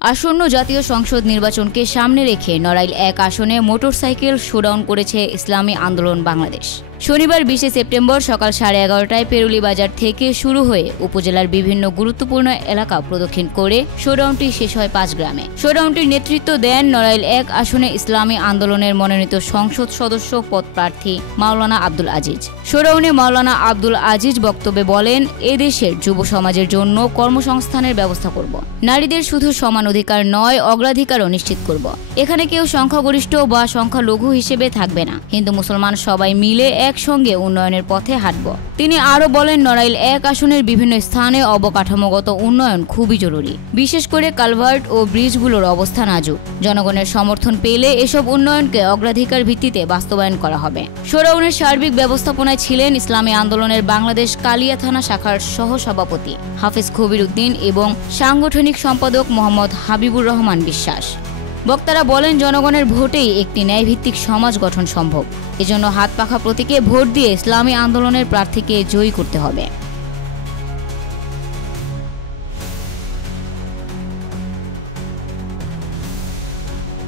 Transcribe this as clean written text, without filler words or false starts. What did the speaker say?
আসন্ন জাতীয় সংসদ নির্বাচনকে সামনে রেখে নড়াইল ১ আসনে মোটরসাইকেল শোডাউন করেছে ইসলামী আন্দোলন বাংলাদেশ। শনিবার ২০ সেপ্টেম্বর সকাল ১১:৩০টায় পেরুলি বাজার থেকে শুরু হয়ে উপজেলার বিভিন্ন গুরুত্বপূর্ণ এলাকা প্রদক্ষিণ করে শোডাউনটি শেষ হয় ৫ গ্রামে। শোডাউনটির নেতৃত্ব দেন নড়াইল ১ আসনে ইসলামী আন্দোলনের মনোনীত সংসদ সদস্য পদপ্রার্থী মাওলানা আব্দুল আজিজ। শোডাউনে মাওলানা আব্দুল আজিজ বক্তব্যে বলেন, এদেশের যুব সমাজের জন্য কর্মসংস্থানের ব্যবস্থা করব। নারীদের শুধু সমান অধিকার নয়, অগ্রাধিকারও নিশ্চিত করব। এখানে কেউ সংখ্যাগরিষ্ঠ বা সংখ্যালঘু হিসেবে থাকবে না। হিন্দু মুসলমান সবাই মিলে একসঙ্গে উন্নয়নের পথে হাঁটব। তিনি আরও বলেন, নড়াইল ১ আসনের বিভিন্ন স্থানে অবকাঠামোগত উন্নয়ন খুবই জরুরি। বিশেষ করে কালভার্ট ও ব্রিজগুলোর অবস্থা নাজুক। জনগণের সমর্থন পেলে এসব উন্নয়নকে অগ্রাধিকার ভিত্তিতে বাস্তবায়ন করা হবে। শোডাউনের সার্বিক ব্যবস্থাপনায় ছিলেন ইসলামী আন্দোলনের বাংলাদেশ কালিয়া থানা শাখার সহসভাপতি হাফেজ কবির উদ্দিন এবং সাংগঠনিক সম্পাদক মোহাম্মদ হাবিবুর রহমান বিশ্বাস। বক্তারা বলেন, জনগণের ভোটেই একটি ন্যায়ভিত্তিক সমাজ গঠন সম্ভব। এজন্য হাত পাখা প্রতীকে ভোট দিয়ে ইসলামী আন্দোলনের প্রার্থীকে জয়ী করতে হবে।